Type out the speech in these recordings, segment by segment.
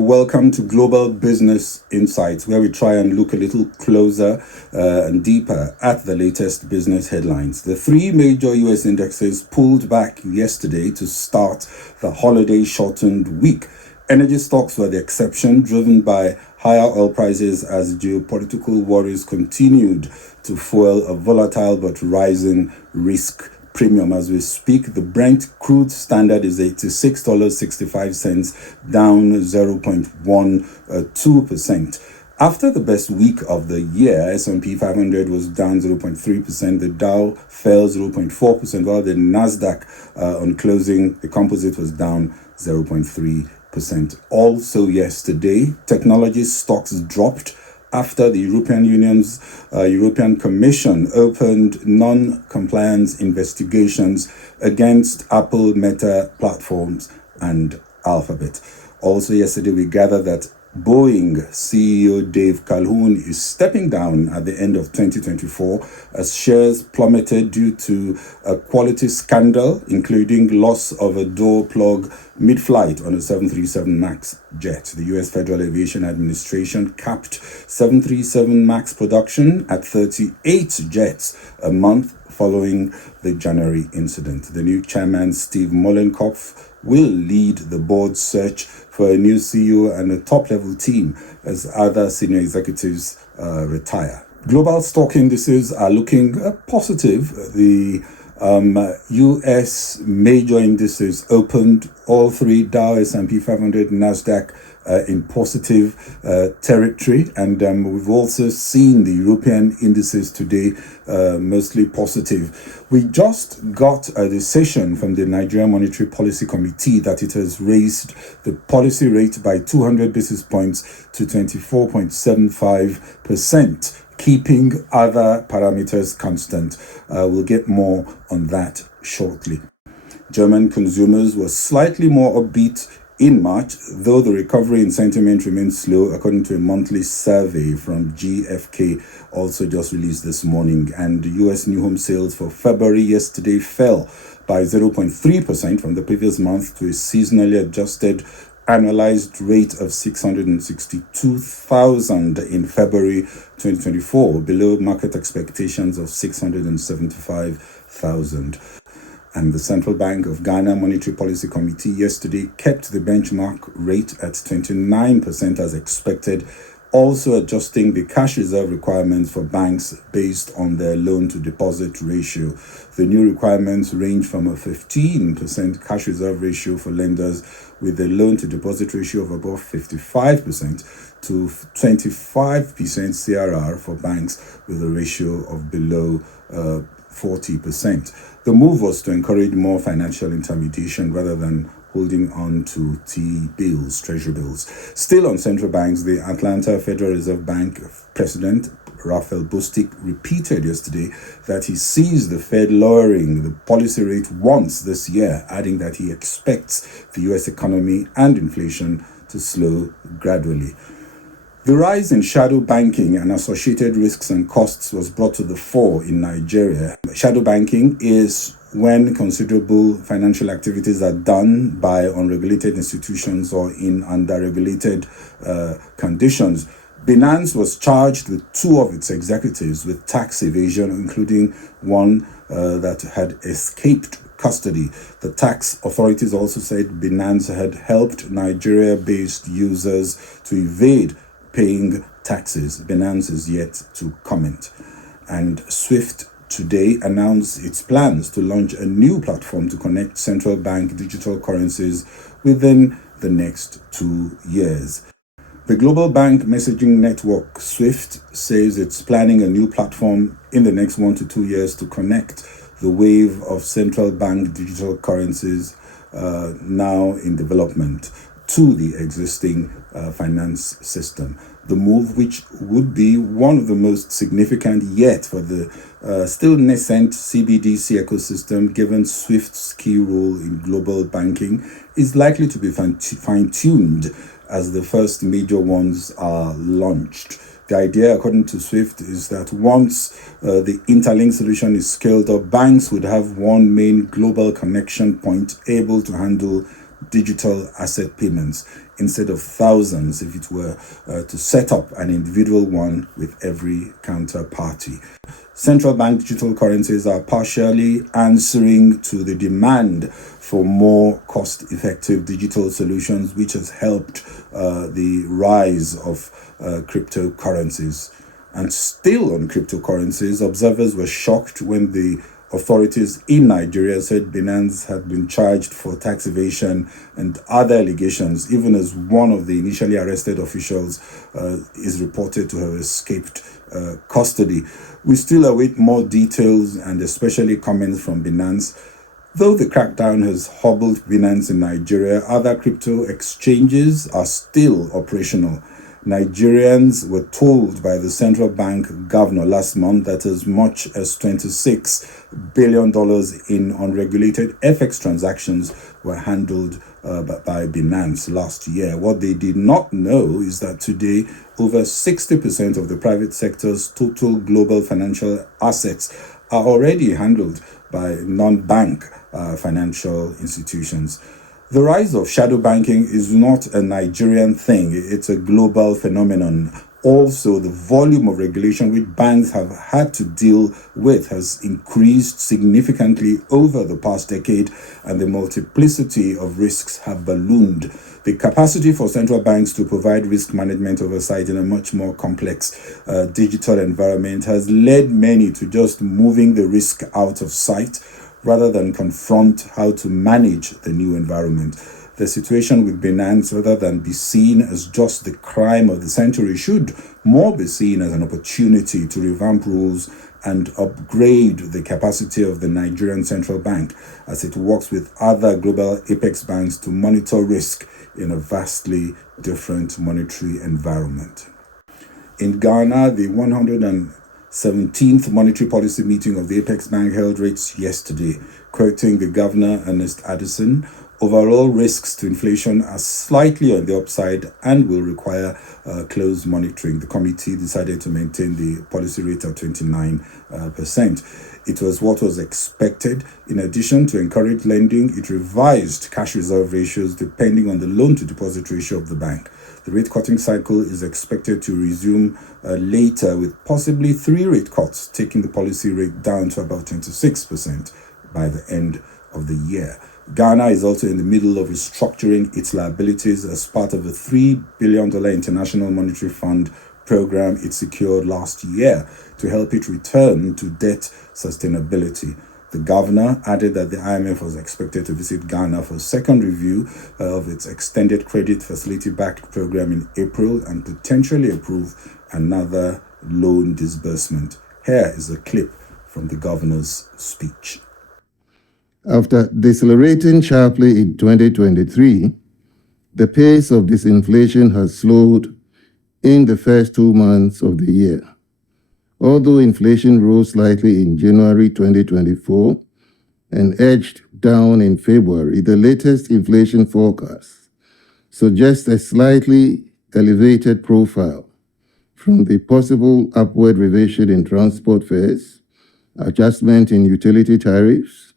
welcome to Global Business Insights, where we try and look a little closer and deeper at the latest business headlines. The three major US indexes pulled back yesterday to start the holiday-shortened week. Energy stocks were the exception, driven by higher oil prices as geopolitical worries continued to fuel a volatile but rising risk premium. As we speak, the Brent crude standard is $86.65, down 0.12%. After the best week of the year, S&P 500 was down 0.3%, the Dow fell 0.4%, while the Nasdaq on closing, the composite was down 0.3%. Also yesterday, technology stocks dropped after the European Union's European Commission opened non-compliance investigations against Apple, Meta platforms, and Alphabet. Also yesterday, we gathered that Boeing CEO Dave Calhoun is stepping down at the end of 2024 as shares plummeted due to a quality scandal, including loss of a door plug mid-flight on a 737 MAX jet. The U.S. Federal Aviation Administration capped 737 MAX production at 38 jets a month following the January incident. The new chairman, Steve Mollenkopf, will lead the board's search for a new CEO and a top-level team as other senior executives retire. Global stock indices are looking positive. The U.S. major indices opened, all three, Dow, S&P 500, Nasdaq, in positive territory, and we've also seen the European indices today mostly positive. We just got a decision from the Nigerian Monetary Policy Committee that it has raised the policy rate by 200 basis points to 24.75%. keeping other parameters constant. We'll get more on that shortly. German consumers were slightly more upbeat in March, though the recovery in sentiment remains slow, according to a monthly survey from GfK, also just released this morning. And US new home sales for February yesterday fell by 0.3% from the previous month to a seasonally adjusted annualized rate of 662,000 in February 2024, below market expectations of 675,000. And the Central Bank of Ghana Monetary Policy Committee yesterday kept the benchmark rate at 29% as expected, also adjusting the cash reserve requirements for banks based on their loan-to-deposit ratio. The new requirements range from a 15% cash reserve ratio for lenders with a loan-to-deposit ratio of above 55% to 25% CRR for banks with a ratio of below 40%. The move was to encourage more financial intermediation rather than holding on to T-bills, treasury bills. Still on central banks, the Atlanta Federal Reserve Bank President Raphael Bostic repeated yesterday that he sees the Fed lowering the policy rate once this year, adding that he expects the U.S. economy and inflation to slow gradually. The rise in shadow banking and associated risks and costs was brought to the fore in Nigeria. Shadow banking is when considerable financial activities are done by unregulated institutions or in underregulated conditions. Binance was charged with two of its executives with tax evasion, including one that had escaped custody. The tax authorities also said Binance had helped Nigeria-based users to evade paying taxes. Binance is yet to comment. And SWIFT today announced its plans to launch a new platform to connect central bank digital currencies within the next 2 years. The global bank messaging network SWIFT says it's planning a new platform in the next 1 to 2 years to connect the wave of central bank digital currencies now in development to the existing finance system. The move, which would be one of the most significant yet for the still nascent CBDC ecosystem, given SWIFT's key role in global banking, is likely to be fine-tuned as the first major ones are launched. The idea, according to SWIFT, is that once the interlink solution is scaled up, banks would have one main global connection point able to handle digital asset payments instead of thousands if it were to set up an individual one with every counterparty. Central bank digital currencies are partially answering to the demand for more cost-effective digital solutions, which has helped the rise of cryptocurrencies. And still on cryptocurrencies, observers were shocked when the authorities in Nigeria said Binance had been charged for tax evasion and other allegations, even as one of the initially arrested officials is reported to have escaped custody. We still await more details and especially comments from Binance. Though the crackdown has hobbled Binance in Nigeria, other crypto exchanges are still operational. Nigerians were told by the central bank governor last month that as much as $26 billion in unregulated FX transactions were handled by Binance last year. What they did not know is that today, over 60% of the private sector's total global financial assets are already handled by non-bank financial institutions. The rise of shadow banking is not a Nigerian thing, it's a global phenomenon. Also, the volume of regulation which banks have had to deal with has increased significantly over the past decade, and the multiplicity of risks have ballooned. The capacity for central banks to provide risk management oversight in a much more complex digital environment has led many to just moving the risk out of sight rather than confront how to manage the new environment. The situation with Binance, rather than be seen as just the crime of the century, should more be seen as an opportunity to revamp rules and upgrade the capacity of the Nigerian Central Bank as it works with other global apex banks to monitor risk in a vastly different monetary environment. In Ghana, the 117th Monetary Policy Meeting of the Apex Bank held rates yesterday. Quoting the governor, Ernest Addison, overall risks to inflation are slightly on the upside and will require close monitoring. The committee decided to maintain the policy rate at 29%. It was what was expected. In addition, to encourage lending, it revised cash reserve ratios depending on the loan-to-deposit ratio of the bank. The rate cutting cycle is expected to resume later, with possibly 3 rate cuts, taking the policy rate down to about 26% by the end of the year. Ghana is also in the middle of restructuring its liabilities as part of a $3 billion International Monetary Fund program it secured last year to help it return to debt sustainability. The governor added that the IMF was expected to visit Ghana for a second review of its extended credit facility-backed program in April and potentially approve another loan disbursement. Here is a clip from the governor's speech. After decelerating sharply in 2023, the pace of disinflation has slowed in the first 2 months of the year. Although inflation rose slightly in January 2024 and edged down in February, the latest inflation forecast suggests a slightly elevated profile from the possible upward revision in transport fares, adjustment in utility tariffs,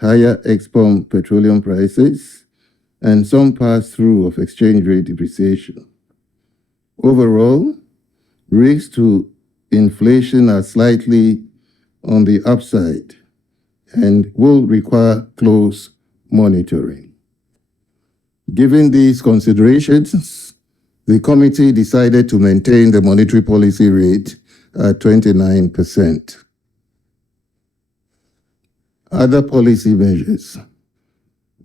higher ex-pump petroleum prices, and some pass-through of exchange rate depreciation. Overall, risks to inflation are slightly on the upside and will require close monitoring. Given these considerations, the committee decided to maintain the monetary policy rate at 29%. Other policy measures.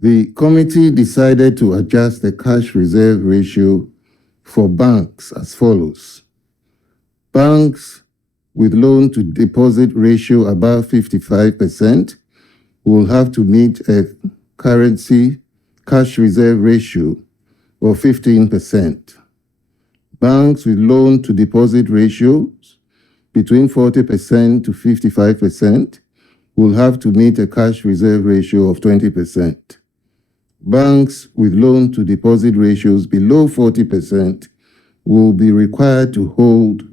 The committee decided to adjust the cash reserve ratio for banks as follows. Banks with loan-to-deposit ratio above 55% will have to meet a currency cash reserve ratio of 15%. Banks with loan-to-deposit ratios between 40% to 55% will have to meet a cash reserve ratio of 20%. Banks with loan-to-deposit ratios below 40% will be required to hold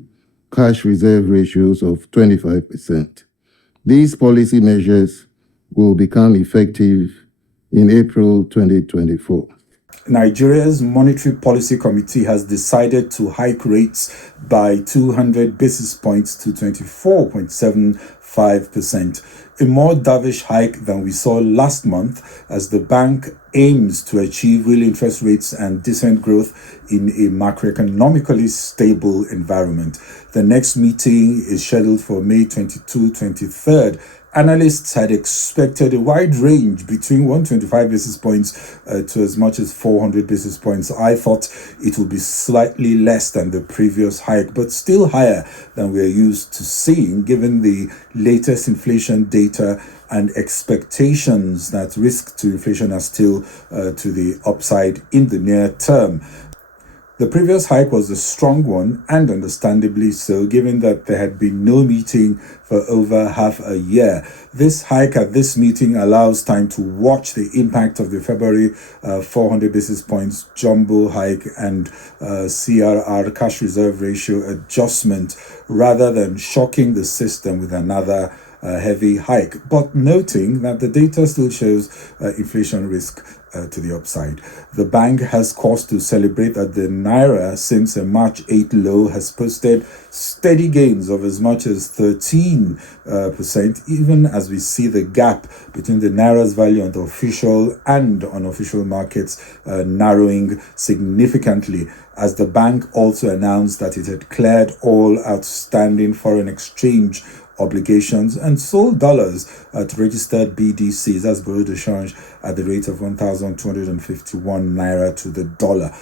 cash reserve ratios of 25%. These policy measures will become effective in April 2024. Nigeria's Monetary Policy Committee has decided to hike rates by 200 basis points to 24.75%, a more dovish hike than we saw last month as the bank aims to achieve real interest rates and decent growth in a macroeconomically stable environment. The next meeting is scheduled for May 22-23rd. Analysts had expected a wide range between 125 basis points to as much as 400 basis points. I thought it would be slightly less than the previous hike, but still higher than we are used to seeing, given the latest inflation data and expectations that risk to inflation are still to the upside in the near term. The previous hike was a strong one, and understandably so, given that there had been no meeting for over half a year. This hike at this meeting allows time to watch the impact of the February 400 basis points jumbo hike and CRR, cash reserve ratio adjustment, rather than shocking the system with another heavy hike, but noting that the data still shows inflation risk to the upside. The bank has cause to celebrate that the Naira, since a March 8 low, has posted steady gains of as much as 13%, even as we see the gap between the Naira's value on the official and unofficial markets narrowing significantly, as the bank also announced that it had cleared all outstanding foreign exchange obligations and sold dollars to registered BDCs, as bureau de change, at the rate of 1,251 naira to the dollar.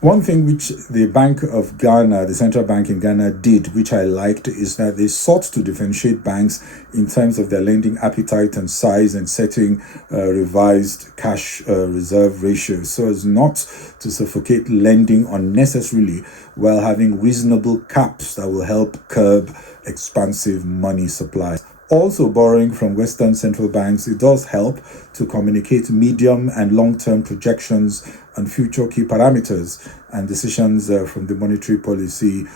One thing which the Bank of Ghana, the central bank in Ghana, did, which I liked, is that they sought to differentiate banks in terms of their lending appetite and size and setting revised cash reserve ratios so as not to suffocate lending unnecessarily while having reasonable caps that will help curb expansive money supply. Also, borrowing from Western central banks, it does help to communicate medium and long-term projections and future key parameters and decisions from the Monetary Policy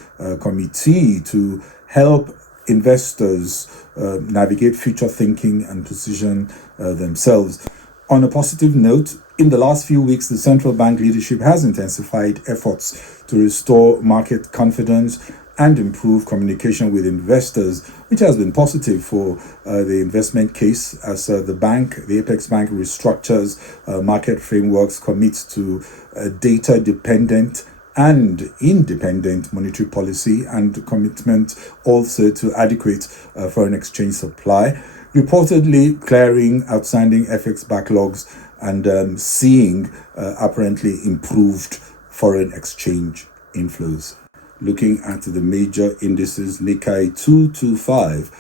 Committee to help investors navigate future thinking and position themselves. On a positive note, in the last few weeks, the central bank leadership has intensified efforts to restore market confidence and improve communication with investors, which has been positive for the investment case as the Apex Bank restructures market frameworks, commits to data-dependent and independent monetary policy, and commitment also to adequate foreign exchange supply, reportedly clearing outstanding FX backlogs and seeing apparently improved foreign exchange inflows. Looking at the major indices, Nikkei 225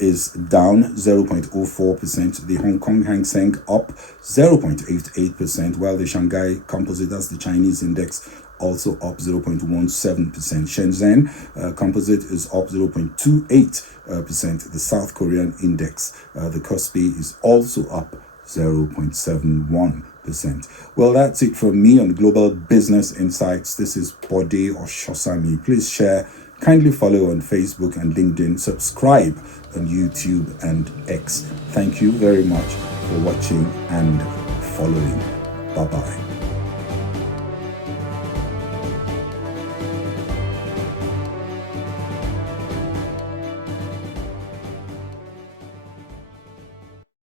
is down 0.04%. The Hong Kong Hang Seng up 0.88%, while the Shanghai Composite, that's the Chinese index, also up 0.17%. Shenzhen Composite is up 0.28%. The South Korean index, the Kospi, is also up 0.71%. Well, that's it from me on Global Business Insights. This is Bode Oshosami. Please share, kindly follow on Facebook and LinkedIn, subscribe on YouTube and X. Thank you very much for watching and following. Bye-bye.